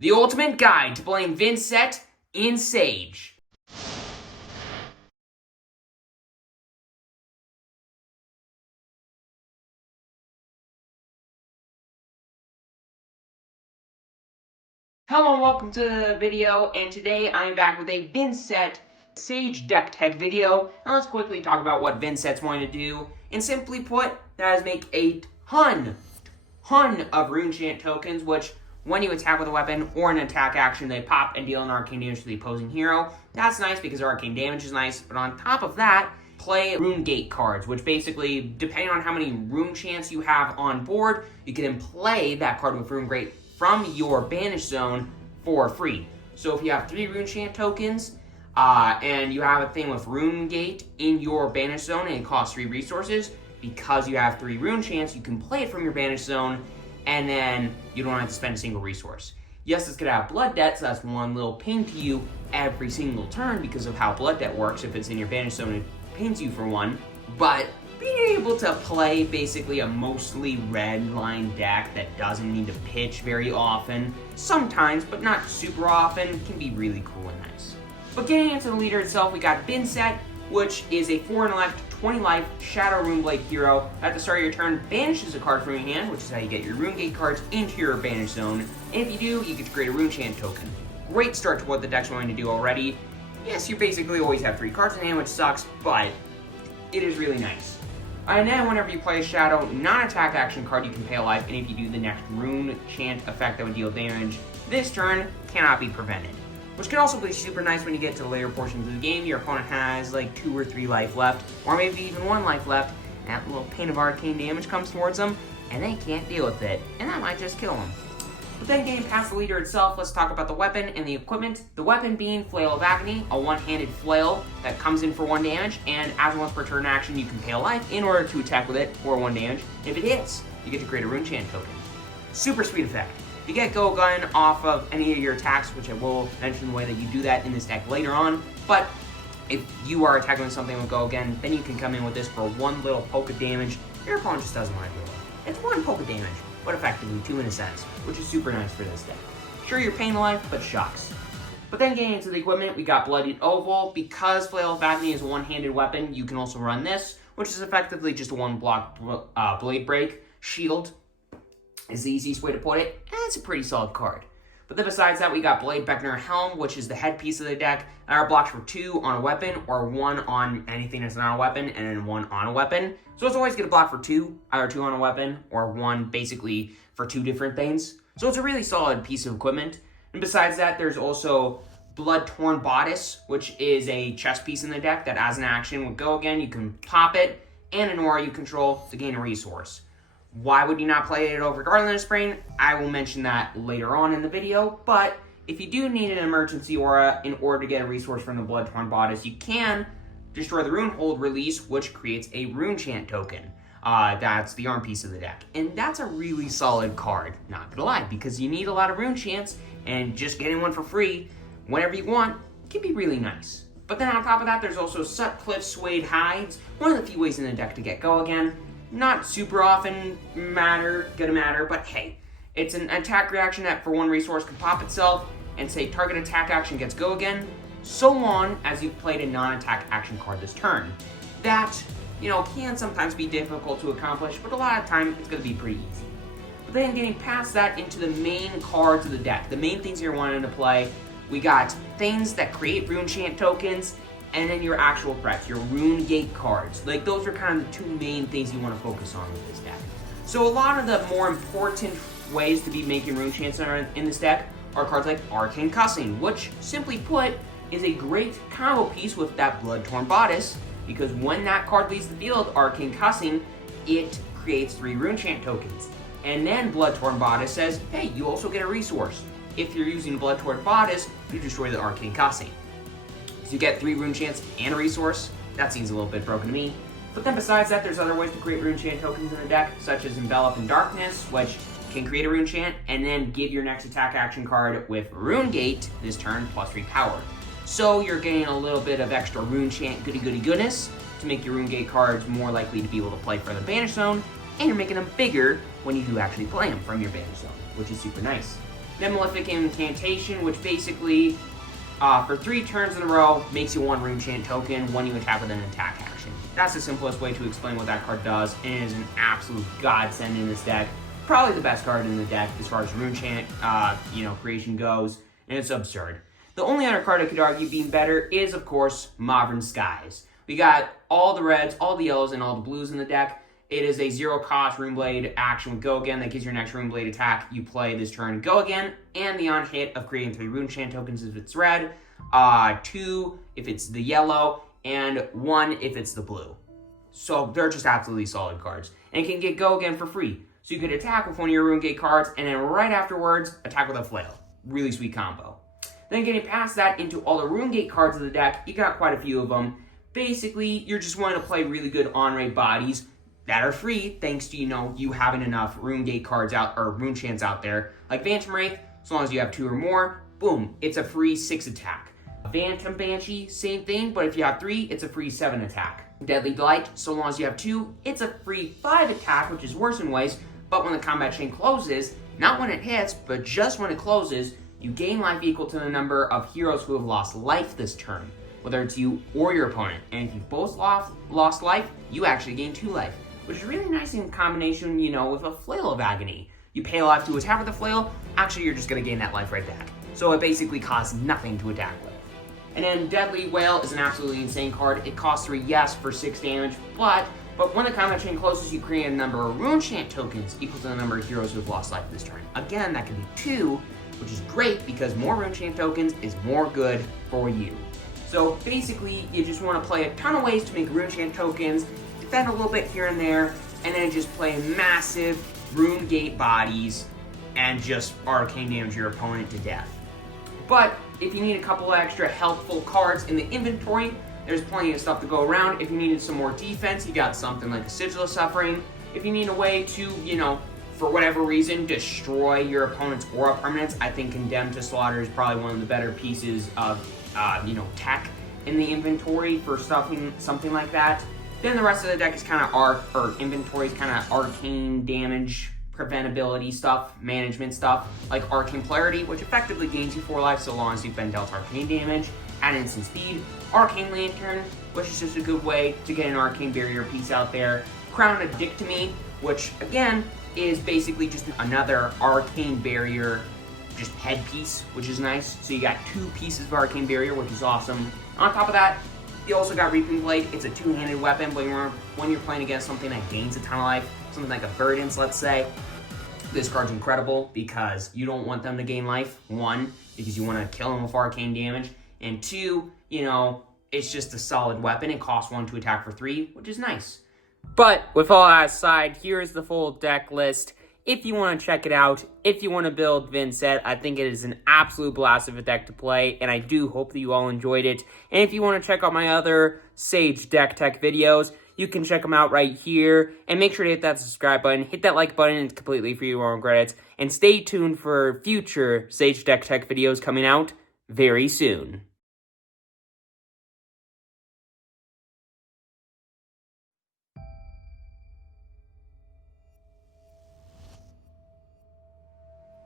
The ultimate guide to playing Vynnset in Sage. Hello and welcome to the video, and today I'm back with a Vynnset Sage deck tech video. And let's quickly talk about what Vynnset's going to do. And simply put, that is make a ton of rune chant tokens, which when you attack with a weapon or an attack action, they pop and deal an arcane damage to the opposing hero. That's nice because arcane damage is nice, but on top of that, play rune gate cards, which basically, depending on how many rune chants you have on board, you can then play that card with rune gate from your banish zone for free. So if you have 3 rune chant tokens, and you have a thing with rune gate in your banish zone and it costs 3 resources, because you have 3 rune chants, you can play it from your banish zone, and then you don't have to spend a single resource. Yes, it's gonna have blood debt, so that's one little ping to you every single turn because of how blood debt works. If it's in your banish zone, it pings you for 1, but being able to play basically a mostly red line deck that doesn't need to pitch very often, sometimes, but not super often, can be really cool and nice. But getting into the leader itself, we got Vynnset, which is a 4 and left, 20 life Shadow Runeblade hero. At the start of your turn, banishes a card from your hand, which is how you get your rune gate cards into your banish zone. And if you do, you get to create a rune chant token. Great start to what the deck's going to do already. Yes, you basically always have 3 cards in hand, which sucks, but it is really nice. And then whenever you play a Shadow non-attack action card, you can pay a life, and if you do, the next rune chant effect that would deal damage this turn cannot be prevented. Which can also be super nice when you get to the later portions of the game. Your opponent has like 2 or 3 life left, or maybe even 1 life left, and that little pain of arcane damage comes towards them, and they can't deal with it, and that might just kill them. But then getting past the leader itself, let's talk about the weapon and the equipment. The weapon being Flail of Agony, a one-handed flail that comes in for 1 damage, and as a once per turn action, you can pay a life in order to attack with it for 1 damage. If it hits, you get to create a rune chant token. Super sweet effect. You get Go Gun off of any of your attacks, which I will mention the way that you do that in this deck later on, but if you are attacking with something with Go Again, then you can come in with this for 1 little poke of damage. Your opponent just doesn't want to deal with it. It's 1 poke of damage, but effectively 2 in a sense, which is super nice for this deck. Sure, you're paying a life, but shocks. But then getting into the equipment, we got Bloodied Oval. Because Flail of Agony is a one-handed weapon, you can also run this, which is effectively just a 1-block blade break. Shield is the easiest way to put it, and it's a pretty solid card. But then besides that, we got Blade Beckner Helm, which is the headpiece of the deck. Our blocks for 2 on a weapon, or 1 on anything that's not a weapon, and then 1 on a weapon. So it's always going to block for 2, either 2 on a weapon, or 1 basically for 2 different things. So it's a really solid piece of equipment. And besides that, there's also Blood-Torn Bodice, which is a chest piece in the deck that as an action would Go Again, you can pop it, and an aura you control to gain a resource. Why would you not play it over Guardian Sprain? I will mention that later on in the video, but if you do need an emergency aura in order to get a resource from the Blood-Torn Bodice, you can destroy the Rune Hold release, which creates a rune chant token. That's the arm piece of the deck. And that's a really solid card, not gonna lie, because you need a lot of rune chants, and just getting 1 for free whenever you want can be really nice. But then on top of that, there's also Sutcliffe Suede Hides, one of the few ways in the deck to get Go Again. Not super often gonna matter, but hey, it's an attack reaction that for 1 resource can pop itself and say target attack action gets Go Again, so long as you've played a non-attack action card this turn. That, can sometimes be difficult to accomplish, but a lot of time it's gonna be pretty easy. But then getting past that into the main cards of the deck, the main things you're wanting to play, we got things that create rune chant tokens, and then your actual threats, your rune gate cards. Like, those are kind of the 2 main things you want to focus on with this deck. So a lot of the more important ways to be making rune chants in this deck are cards like Arcane Cussing, which, simply put, is a great combo piece with that Blood-Torn Bodice, because when that card leaves the field, Arcane Cussing, it creates 3 rune chant tokens. And then Blood-Torn Bodice says, hey, you also get a resource. If you're using Blood-Torn Bodice, you destroy the Arcane Cussing. So you get 3 rune chants and a resource. That seems a little bit broken to me. But then besides that, there's other ways to create rune chant tokens in the deck, such as Envelop in Darkness, which can create a rune chant and then give your next attack action card with Rune Gate this turn plus 3 power. So you're getting a little bit of extra rune chant goody goodness to make your Rune Gate cards more likely to be able to play for the Banish Zone, and you're making them bigger when you do actually play them from your Banish Zone, which is super nice. Then Malefic Incantation, which basically, for 3 turns in a row, makes you 1 Rune Chant token when you attack with an attack action. That's the simplest way to explain what that card does, and it is an absolute godsend in this deck. Probably the best card in the deck as far as Rune Chant, creation goes, and it's absurd. The only other card I could argue being better is, of course, Modern Skies. We got all the reds, all the yellows, and all the blues in the deck. It is a 0-cost Runeblade action with Go Again that gives your next Runeblade attack you play this turn Go Again, and the on-hit of creating 3 Rune Chant tokens if it's red, 2 if it's the yellow, and 1 if it's the blue. So they're just absolutely solid cards. And it can get Go Again for free. So you could attack with one of your Runegate cards, and then right afterwards, attack with a Flail. Really sweet combo. Then getting past that into all the Runegate cards of the deck, you got quite a few of them. Basically, you're just wanting to play really good on-raid bodies that are free, thanks to, you having enough Runegate cards out, or Rune Chants out there. Like Phantom Wraith, as long as you have 2 or more, boom, it's a free 6 attack. Phantom Banshee, same thing, but if you have 3, it's a free 7 attack. Deadly Blight, so long as you have 2, it's a free 5 attack, which is worse in ways, but when the combat chain closes, not when it hits, but just when it closes, you gain life equal to the number of heroes who have lost life this turn, whether it's you or your opponent. And if you both lost life, you actually gain 2 life, which is really nice in combination, with a Flail of Agony. You pay life to attack with the Flail, actually you're just going to gain that life right back. So it basically costs nothing to attack with. And then Deadly Whale is an absolutely insane card. It costs 3, yes, for 6 damage, but when the combat chain closes, you create a number of Rune Chant tokens equal to the number of heroes who have lost life this turn. Again, that could be 2, which is great because more Rune Chant tokens is more good for you. So basically, you just want to play a ton of ways to make Rune Chant tokens, defend a little bit here and there, and then just play massive Runegate bodies and just arcane damage your opponent to death. But if you need a couple extra helpful cards in the inventory, there's plenty of stuff to go around. If you needed some more defense, you got something like a Sigil of Suffering. If you need a way to, for whatever reason, destroy your opponent's aura permanents, I think Condemned to Slaughter is probably one of the better pieces of, tech in the inventory for something like that. Then the rest of the deck is kind of inventory is kind of arcane damage, preventability stuff, management stuff, like Arcane Polarity, which effectively gains you 4 life so long as you've been dealt arcane damage at instant speed. Arcane Lantern, which is just a good way to get an arcane barrier piece out there. Crown of Dictamy, which again is basically just another arcane barrier, just headpiece, which is nice. So you got 2 pieces of arcane barrier, which is awesome. On top of that, you also got Reaping Blade. It's a 2-handed weapon, but when you're playing against something that gains a ton of life, something like a Burdens, let's say, this card's incredible because you don't want them to gain life. 1, because you want to kill them with arcane damage, and 2, it's just a solid weapon. It costs 1 to attack for 3, which is nice. But with all that aside, here's the full deck list. If you want to check it out, if you want to build Vynnset, I think it is an absolute blast of a deck to play, and I do hope that you all enjoyed it. And if you want to check out my other Sage deck tech videos, you can check them out right here. And make sure to hit that subscribe button, hit that like button, it's completely free, you won't regret it. And stay tuned for future Sage deck tech videos coming out very soon.